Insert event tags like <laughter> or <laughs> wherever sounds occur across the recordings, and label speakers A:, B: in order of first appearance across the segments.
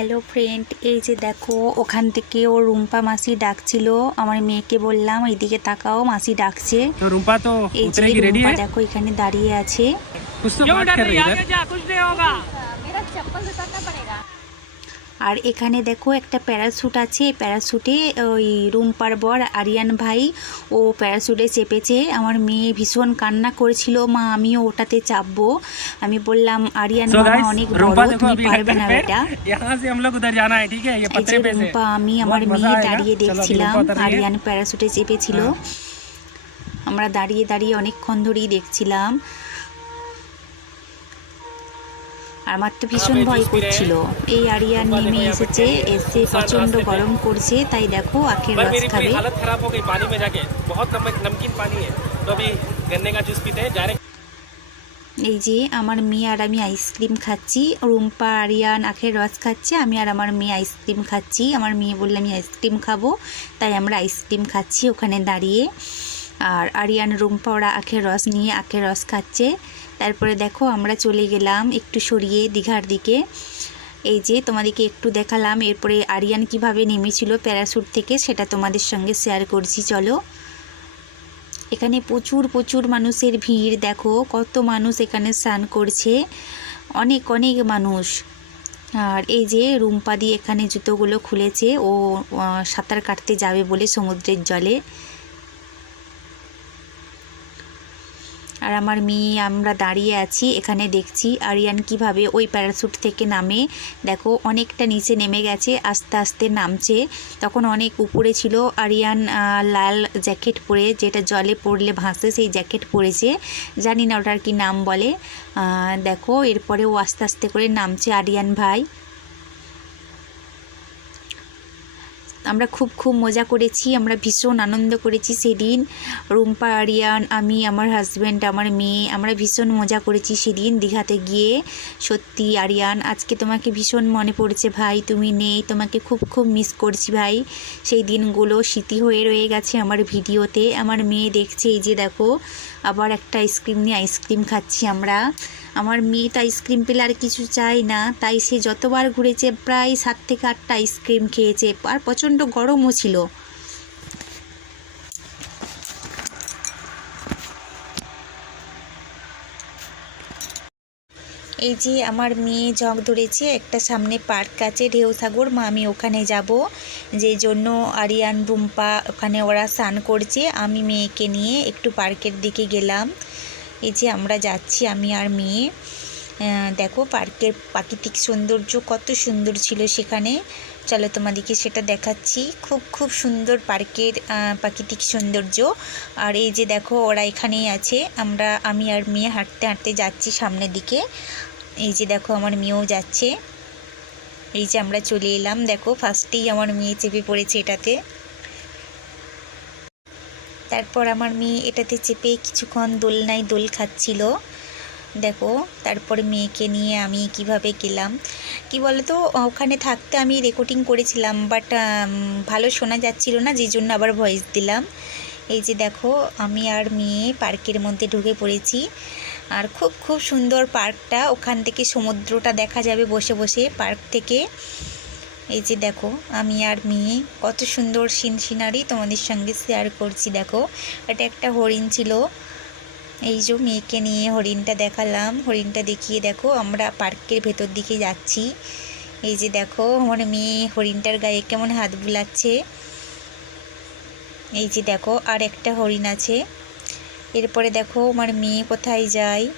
A: Hello friend এই যে দেখো ওখান থেকে ও রুম্পা মাসি ডাকছিল। আমার মেয়েকে বললাম এইদিকে তাকাও মাসি ডাকছে।
B: রুম্পা তো
A: এই যে রুম্পা দেখো এখানে দাঁড়িয়ে আছে। আর এখানে দেখো একটা প্যারাসুট আছে। প্যারাসুটে ওই রুম্পার বর আরিয়ান ভাই ও প্যারাসুটে চেপেছে। আমার মেয়ে ভীষণ কান্না করেছিল মা আমিও ওটাতে চাপবো। আমি বললাম আরিয়ান মামা অনেক বড় তুমি পারবে না
B: এটা।
A: রুম্পা আমি আমার মেয়ে দাঁড়িয়ে দেখছিলাম। আরিয়ান প্যারাসুটে চেপেছিল। আমরা দাঁড়িয়ে দাঁড়িয়ে অনেকক্ষণ ধরেই দেখছিলাম। আর আমার তো ভীষণ ভয় করছিল। এই আরিয়ান নেমে এসেছে এসে
B: প্রচণ্ড
A: গরম করছে তাই দেখো আখের রস খাবে। এই যে আমার মেয়ে আর আমি আইসক্রিম খাচ্ছি রুম্পা আরিয়ান আখের রস খাচ্ছে আমি আর আমার মেয়ে আইসক্রিম খাচ্ছি। আমার মেয়ে বললে আমি আইসক্রিম খাব তাই আমরা আইসক্রিম খাচ্ছি ওখানে দাঁড়িয়ে। আর আরিয়ান রুম্পা ওরা আখের রস নিয়ে আখের রস খাচ্ছে। তারপরে দেখো আমরা চলে গেলাম একটু সরিয়ে দীঘার দিকে। এই যে তোমাদেরকে একটু দেখালাম, এরপরে আরিয়ান কীভাবে নেমেছিল প্যারাশুট থেকে সেটা তোমাদের সঙ্গে শেয়ার করছি, চলো। এখানে প্রচুর প্রচুর মানুষের ভিড়, দেখো কত মানুষ এখানে স্নান করছে। অনেক অনেক মানুষ। আর এই যে রুম্পা দিয়ে এখানে জুতোগুলো খুলেছে, ও সাঁতার কাটতে যাবে বলে সমুদ্রের জলে। আর আমার মেয়ে, আমরা দাঁড়িয়ে আছি, এখানে দেখছি আরিয়ান কীভাবে ওই প্যারাশুট থেকে নামে। দেখো, অনেকটা নিচে নেমে গেছে, আস্তে আস্তে নামছে। তখন অনেক উপরে ছিল আরিয়ান লাল জ্যাকেট পরে, যেটা জলে পড়লে ভাসে, সেই জ্যাকেট পরেছে। জানি না ওটার কি নাম বলে। দেখো এরপরে ও আস্তে আস্তে করে নামছে আরিয়ান ভাই। আমরা খুব খুব মজা করেছি, আমরা ভীষণ আনন্দ করেছি সেদিন। রুম্পা, আরিয়ান, আমি, আমার হাজব্যান্ড আমার মেয়ে, আমরা ভীষণ মজা করেছি সেদিন দীঘাতে গিয়ে। সত্যি, আরিয়ান, আজকে তোমাকে ভীষণ মনে পড়ছে ভাই, তুমি নেই, তোমাকে খুব খুব মিস করছি ভাই। সেই দিনগুলো স্মৃতি হয়ে রয়ে গেছে আমার ভিডিওতে আমার মেয়ে দেখছে, এই যে দেখো আবার একটা আইসক্রিম নিয়ে আইসক্রিম খাচ্ছি আমরা। আমার মেয়ে তো আইসক্রিম পেলে আর কিছু চায় না, তাই সে যতবার ঘুরেছে প্রায় সাত থেকে আটটা আইসক্রিম খেয়েছে। আর প্রচণ্ড গরমও ছিল। এই যে আমার মেয়ে জগ ধরেছে, একটা সামনে পার্ক আছে, ঢেউসাগর, মা আমি ওখানে যাব। যে জন্য আরিয়ান, রুম্পা ওখানে ওরা স্নান করছে, আমি মেয়েকে নিয়ে একটু পার্কের দিকে গেলাম। এই যে আমরা যাচ্ছি, আমি আর মেয়ে। দেখো পার্কের প্রাকৃতিক সৌন্দর্য কত সুন্দর ছিল সেখানে। চলো তোমাদেরকে সেটা দেখাচ্ছি। খুব খুব সুন্দর পার্কের প্রাকৃতিক সৌন্দর্য। আর এই যে দেখো, ওরা এখানেই আছে। আমরা, আমি আর মেয়ে হাঁটতে হাঁটতে যাচ্ছি সামনের দিকে। এই যে দেখো, আমার মেয়েও যাচ্ছে। এই যে আমরা চলে এলাম। দেখো, ফার্স্টেই আমার মেয়ে চেপে পড়েছে এটাতে। তারপর আমার মেয়ে এটাতে চেপে কিছুক্ষণ দোলনায় দোল খাচ্ছিল। দেখো, তারপরে মেয়েকে নিয়ে আমি কীভাবে গেলাম। কি বলতো, ওখানে থাকতে আমি রেকর্ডিং করেছিলাম বাট ভালো শোনা যাচ্ছিল না যে জন্য আবার ভয়েস দিলাম। এই যে দেখো, আমি আর মেয়ে পার্কের মধ্যে ঢুকে পড়েছি। আর খুব খুব সুন্দর পার্কটা, ওখান থেকে সমুদ্রটা দেখা যাবে বসে বসে পার্ক থেকে। এই যে দেখো, আমি আর মেয়ে কত সুন্দর সিন সিনারি তোমাদের সঙ্গে শেয়ার করছি, দেখো। এটা একটা হরিণ ছিল। এই যে মেয়েকে নিয়ে হরিণটা দেখালাম। হরিণটা দেখিয়ে দেখো, আমরা পার্কের ভেতর দিকে যাচ্ছি। এই যে দেখো, আমার মেয়ে হরিণটার গায়ে কেমন হাত বুলাচ্ছে। এই যে দেখো, আর একটা হরিণ আছে। এরপরে দেখো, আমার মেয়ে কোথায় যায়?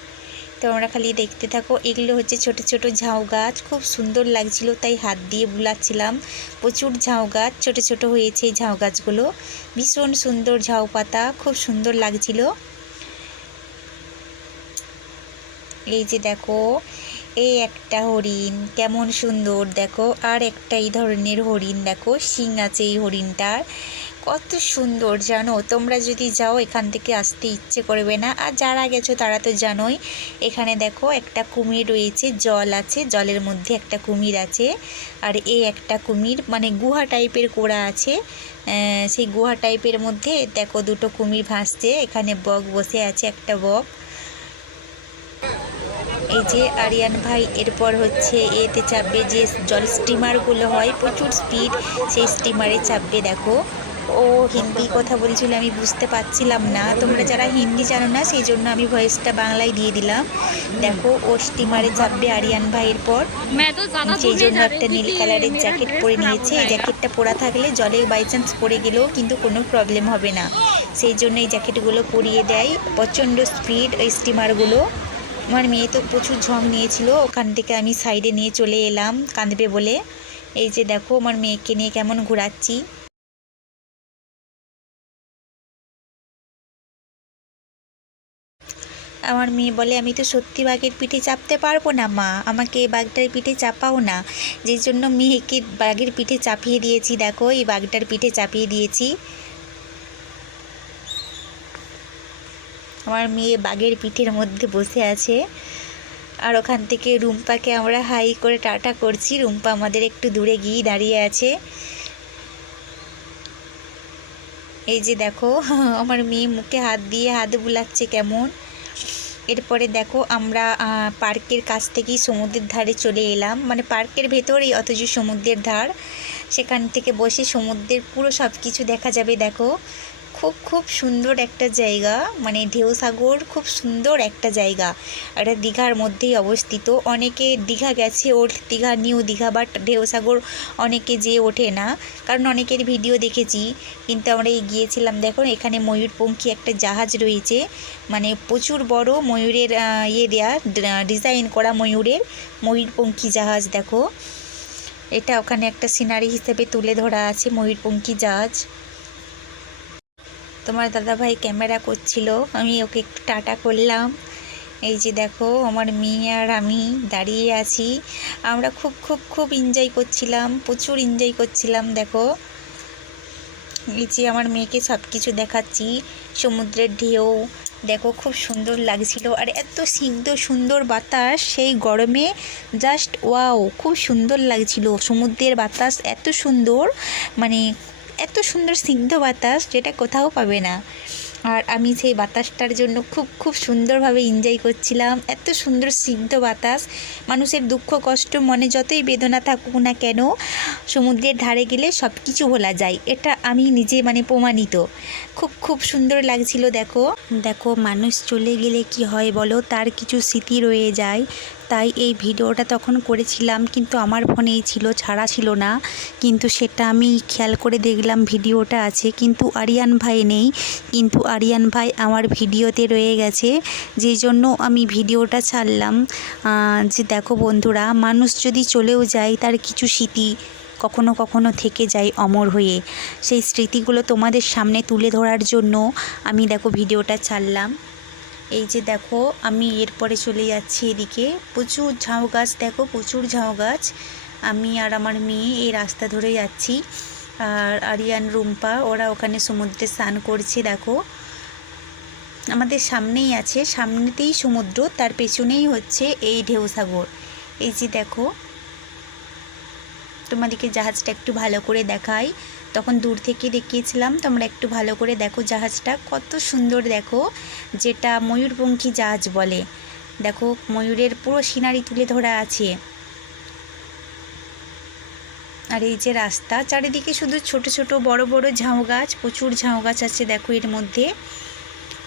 A: তো আমরা খালি দেখতে থাকো, এগুলো হচ্ছে ছোট ছোট ঝাউ গাছ। খুব সুন্দর লাগছিল, তাই হাত দিয়ে বুলাচ্ছিলাম। প্রচুর ঝাউ গাছ, ছোট ছোট হয়েছে ঝাউ গাছগুলো। ভীষণ সুন্দর ঝাউ পাতা খুব সুন্দর লাগছিল। এই যে দেখো, এই একটা হরিণ, কেমন সুন্দর, দেখো। আর একটা এই ধরনের হরিণ, দেখো, শিং আছে এই হরিণটার। কত সুন্দর, জানো? তোমরা যদি যাও, এখান থেকে আসতে ইচ্ছে করবে না। আর যারা গেছো, তারা তো জানোই, এখানে দেখো, একটা কুমির রয়েছে, জল আছে, জলের মধ্যে একটা কুমির আছে। আর এই একটা কুমির মানে গুহা টাইপের কোড়া আছে। সেই গুহা টাইপের মধ্যে, দেখো, দুটো কুমির ভাসছে। এখানে বক বসে আছে, একটা বক। এই যে আরিয়ান ভাই এরপর হচ্ছে এতে চাপবে যে জল স্টিমারগুলো হয় প্রচুর স্পিড সেই স্টিমারে চাপবে দেখো। ও হিন্দি কথা বলছিল আমি বুঝতে পারছিলাম না। তোমরা যারা হিন্দি জানো না সেই জন্য আমি ভয়েসটা বাংলায় দিয়ে দিলাম। দেখো ও স্টিমারে চাপবে আরিয়ান ভাইয়ের পর সেই জন্য একটা নীল কালারের জ্যাকেট পরে নিয়েছে। এই জ্যাকেটটা পরা থাকলে জলে বাই চান্স পরে গেলেও কিন্তু কোনো প্রবলেম হবে না। সেই জন্য এই জ্যাকেটগুলো পরিয়ে দেয়। প্রচণ্ড স্পিড ওই স্টিমারগুলো আমার মেয়ে তো প্রচুর ঝং নিয়েছিল, ওখান থেকে আমি সাইডে নিয়ে চলে এলাম কাঁদবে বলে। এই যে দেখো আমার মেয়েকে নিয়ে কেমন ঘোরাচ্ছি। আমার মেয়ে বলে, আমি তো সত্যি বাঘের পিঠে চাপতে পারব না মা, আমাকে এই বাঘটার পিঠে চাপাও না। যে জন্য মেয়েকে বাঘের পিঠে চাপিয়ে দিয়েছি, দেখো এই বাঘটার পিঠে চাপিয়ে দিয়েছি। আমার মেয়ে বাঘের পিঠের মধ্যে বসে আছে। আর ওখান থেকে রুম্পাকে আমরা হাই করে টাটা করছি। রুম্পা আমাদের একটু দূরে গিয়ে দাঁড়িয়ে আছে। এই যে দেখো, <laughs> আমার মেয়ে মুখে হাত দিয়ে হাত বুলাচ্ছে কেমন। এরপরে দেখো, আমরা পার্কের কাছ থেকেই সমুদ্রের ধারে চলে এলাম। মানে পার্কের ভেতরেই অথচ সমুদ্রের ধার। সেখান থেকে বসে সমুদ্রের পুরো সব কিছু দেখা যাবে, দেখো। খুব খুব সুন্দর একটা জায়গা। মানে ঢেউসাগর খুব সুন্দর একটা জায়গা। এটা দীঘার মধ্যেই অবস্থিত। অনেকে দীঘা গেছে, old Digha, new Digha, but ঢেউসাগর অনেকে যেয়ে ওঠে না। কারণ অনেকের ভিডিও দেখেছি, কিন্তু আমরা এই গিয়েছিলাম দেখো এখানে ময়ূরপঙ্খী একটা জাহাজ রয়েছে। মানে প্রচুর বড় ময়ূরের ইয়ে দেয়া ডিজাইন করা ময়ূরের ময়ূরপঙ্খী জাহাজ, দেখো। এটা ওখানে একটা সিনারি হিসেবে তুলে ধরা আছে, ময়ূরপঙ্খী জাহাজ। তোমার দাদাভাই ক্যামেরা করছিল, আমি ওকে একটু টাটা করলাম। এই যে দেখো, আমার মেয়ে আর আমি দাঁড়িয়ে আছি। আমরা খুব খুব খুব এনজয় করছিলাম, প্রচুর এনজয় করছিলাম, দেখো। এই যে আমার মেয়েকে সব কিছু দেখাচ্ছি, সমুদ্রের ঢেউ, দেখো খুব সুন্দর লাগছিল। আর এত সিদ্ধ সুন্দর বাতাস, সেই গরমে জাস্ট ওয়াও খুব সুন্দর লাগছিল। সমুদ্রের বাতাস এত সুন্দর মানে এত সুন্দর সিদ্ধ বাতাস যেটা কোথাও পাবে না। আর আমি সেই বাতাসটার জন্য খুব খুব সুন্দরভাবে এনজয় করছিলাম। এত সুন্দর সিদ্ধ বাতাস। মানুষের দুঃখ, কষ্ট, মনে যতই বেদনা থাকুক না কেন, সমুদ্রের ধারে গেলে সব কিছু ভোলা যায়। এটা আমি নিজে মানে প্রমাণিত। খুব খুব সুন্দর লাগছিল, দেখো। দেখো, মানুষ চলে গেলে কি হয় বলো? তার কিছু স্মৃতি রয়ে যায়। তাই এই ভিডিওটা তখন করেছিলাম, কিন্তু আমার ফোনেই ছিল, ছাড়া ছিল না। কিন্তু সেটা আমি খেয়াল করে দেখলাম ভিডিওটা আছে, কিন্তু আরিয়ান ভাই নেই। কিন্তু আরিয়ান ভাই আমার ভিডিওতে রয়ে গেছে, যেই জন্য আমি ভিডিওটা ছাড়লাম। যে দেখো বন্ধুরা, মানুষ যদি চলেও যায়, তার কিছু স্মৃতি কখনো কখনো থেকে যায় অমর হয়ে। সেই স্মৃতিগুলো তোমাদের সামনে তুলে ধরার জন্য আমি দেখো ভিডিওটা ছাড়লাম। এই যে দেখো, আমি এরপরে চলে যাচ্ছি এদিকে। প্রচুর ঝাউ গাছ, দেখো, প্রচুর ঝাউ গাছ। আমি আর আমার মেয়ে এই রাস্তা ধরে যাচ্ছি। আর আরিয়ান, রুম্পা, ওরা ওখানে সমুদ্রে স্নান করছে, দেখো। আমাদের সামনেই আছে, সামনেতেই সমুদ্র, তার পেছনেই হচ্ছে এই ঢেউসাগর এই যে দেখো, তোমাদেরকে জাহাজটা একটু ভালো করে দেখাই। তখন দূর থেকে দেখিয়েছিলাম, তোমরা একটু ভালো করে দেখো জাহাজটা, কত সুন্দর দেখো, যেটা ময়ূরপঙ্খী জাহাজ বলে। দেখো, ময়ূরের পুরো সিনারি তুলে ধরা আছে। আর এই যে রাস্তা, চারিদিকে শুধু ছোট ছোট, বড় বড় ঝাউ গাছ, প্রচুর ঝাউ গাছ আছে দেখো এর মধ্যে।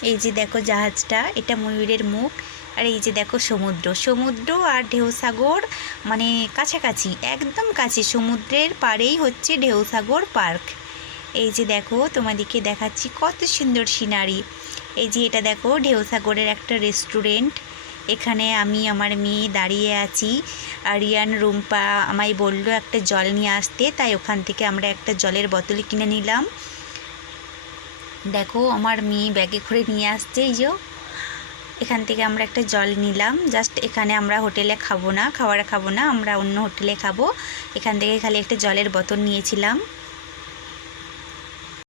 A: এই যে দেখো জাহাজটা, এটা ময়ূরের মুখ। আর এই যে দেখো সমুদ্র সমুদ্র আর ঢেউসাগর মানে কাছাকাছি, একদম কাছে, সমুদ্রের পাড়েই হচ্ছে ঢেউসাগর পার্ক। এই যে দেখো তোমাদেরকে দেখাচ্ছি কত সুন্দর সিনারি। এই যে এটা দেখো ঢেউসাগরের একটা রেস্টুরেন্ট, এখানে আমি আমার মেয়ে দাঁড়িয়ে আছি। আরিয়ান, রুম্পা আমায় বলল একটা জল নিয়ে আসতে, তাই ওখান থেকে আমরা একটা জলের বোতল কিনে নিলাম। দেখো আমার মেয়ে ব্যাগে করে নিয়ে আসছে, এই যে। এখান থেকে আমরা একটা জল নিলাম। জাস্ট এখানে আমরা হোটেলে খাব না, খাবার খাব না, আমরা অন্য হোটেলে খাব। এখান থেকে খালি একটা জলের বোতল নিয়েছিলাম।